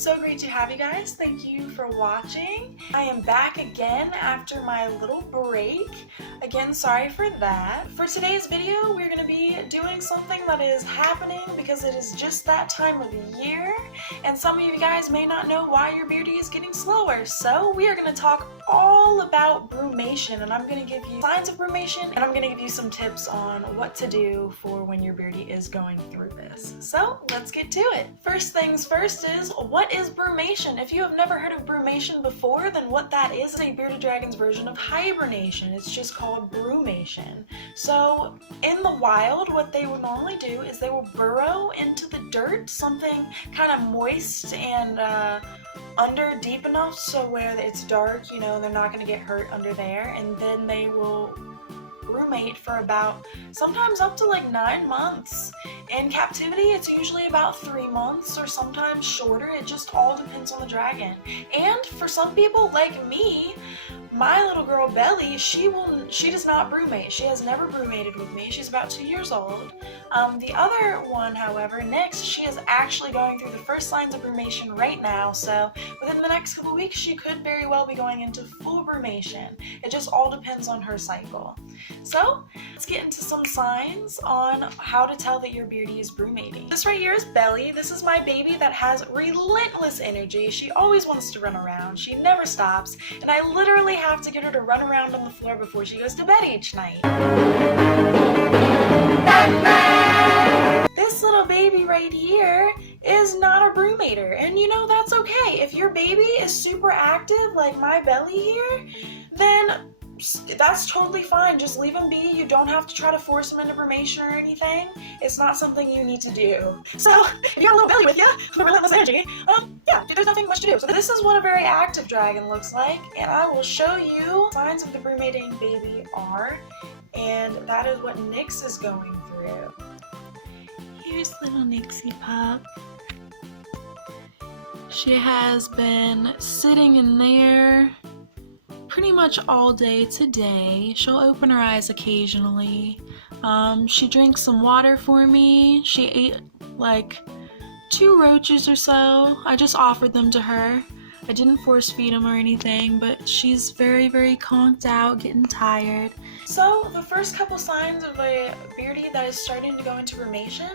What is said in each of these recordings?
So great to have you guys. Thank you for watching. I am back again after my little break. Again, sorry for that. For today's video, we're going to be doing something that is happening because it is just that time of year, and some of you guys may not know why your beauty is getting slower. So we are going to talk all about brumation, and I'm going to give you signs of brumation, and I'm going to give you some tips on what to do for when your beauty is going through this. So let's get to it. First things first is, what is brumation? If you have never heard of brumation before, then what that is a bearded dragon's version of hibernation. It's just called brumation. So in the wild, what they would normally do is they will burrow into the dirt, something kind of moist and under deep enough so where it's dark, you know, they're not going to get hurt under there, and then they will brumate for about sometimes up to like 9 months. In captivity, it's usually about 3 months or sometimes shorter. It just all depends on the dragon. And for some people like me, my little girl Belly, she does not brumate. She has never brumated with me. She's about 2 years old. The other one, however, Nyx, she is actually going through the first signs of brumation right now, so within the next couple weeks she could very well be going into full brumation. It just all depends on her cycle. So let's get into some signs on how to tell that your beauty is brumating. This right here is Belly. This is my baby that has relentless energy. She always wants to run around. She never stops, and I literally have to get her to run around on the floor before she goes to bed each night. This little baby right here is not a brumator, and you know, that's okay. If your baby is super active like my Belly here, then that's totally fine. Just leave him be. You don't have to try to force him into brumation or anything. It's not something you need to do. So if you got a little Belly with you, the relentless energy, yeah, there's nothing much to do. So this is what a very active dragon looks like, and I will show you signs of the brumating baby are, and that is what Nyx is going through. Here's little Nyxie pup. She has been sitting in there pretty much all day today. She'll open her eyes occasionally. She drinks some water for me. She ate like 2 roaches or so. I just offered them to her. I didn't force feed them or anything, but she's very, very conked out, getting tired. So the first couple signs of a beardy that is starting to go into brumation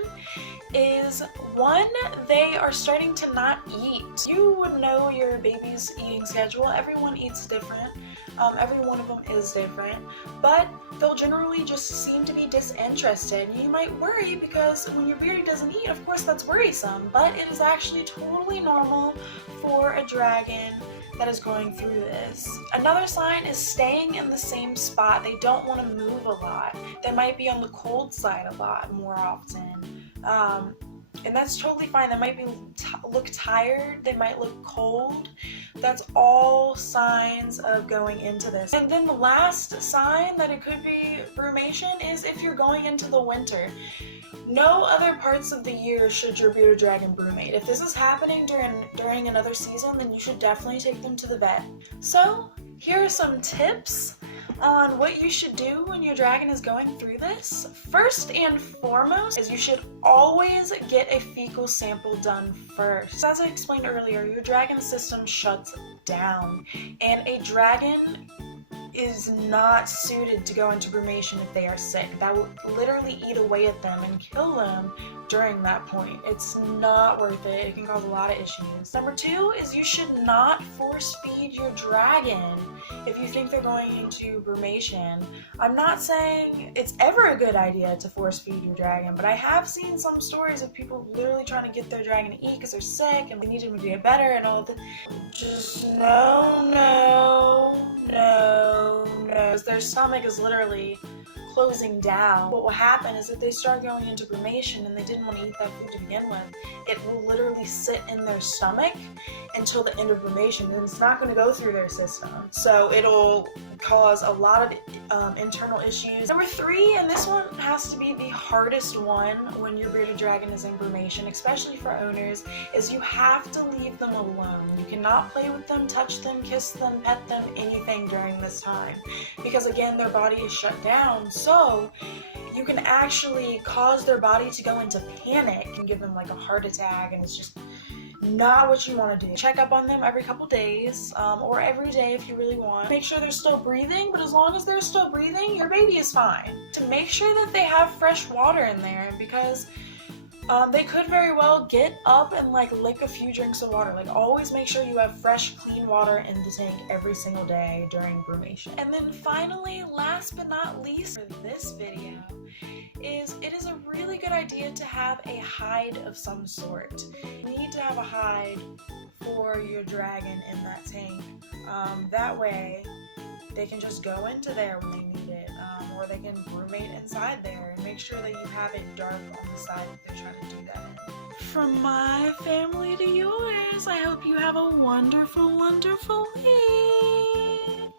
is, 1, they are starting to not eat. You would know your baby's eating schedule. Everyone eats different. Every one of them is different, but they'll generally just seem to be disinterested. You might worry because when your beardy doesn't eat, of course that's worrisome, but it is actually totally normal for a dragon that is going through this. Another sign is staying in the same spot. They don't want to move a lot. They might be on the cold side a lot more often. And that's totally fine. They might look tired, they might look cold. That's all signs of going into this. And then the last sign that it could be brumation is if you're going into the winter. No other parts of the year should your bearded dragon brumate. If this is happening during another season, then you should definitely take them to the vet. So here are some tips on what you should do when your dragon is going through this. First and foremost is you should always get a fecal sample done first. As I explained earlier, your dragon system shuts down, and a dragon is not suited to go into brumation if they are sick. That will literally eat away at them and kill them during that point. It's not worth it. It can cause a lot of issues. Number 2 is you should not force feed your dragon if you think they're going into brumation. I'm not saying it's ever a good idea to force feed your dragon, but I have seen some stories of people literally trying to get their dragon to eat because they're sick and they need them to get better and all that. Just no. Their stomach is literally closing down. What will happen is if they start going into brumation and they didn't want to eat that food to begin with, it will literally sit in their stomach until the end of brumation, and it's not going to go through their system. So it'll cause a lot of internal issues. Number 3, and this one has to be the hardest one when your bearded dragon is in brumation, especially for owners, is you have to leave them alone. You cannot play with them, touch them, kiss them, pet them, anything during this time, because again, their body is shut down. So you can actually cause their body to go into panic and give them like a heart attack, and not what you want to do. Check up on them every couple days, or every day if you really want. Make sure they're still breathing, but as long as they're still breathing, your baby is fine. To make sure that they have fresh water in there, because they could very well get up and like lick a few drinks of water. Like always make sure you have fresh, clean water in the tank every single day during brumation. And then finally, last but not least for this video, it is a really good idea to have a hide of some sort. You need to have a hide for your dragon in that tank. That way they can just go into there when they need it, or they can brumate inside there, and make sure that you have it dark on the side that they're trying to do that in. From my family to yours, I hope you have a wonderful, wonderful week.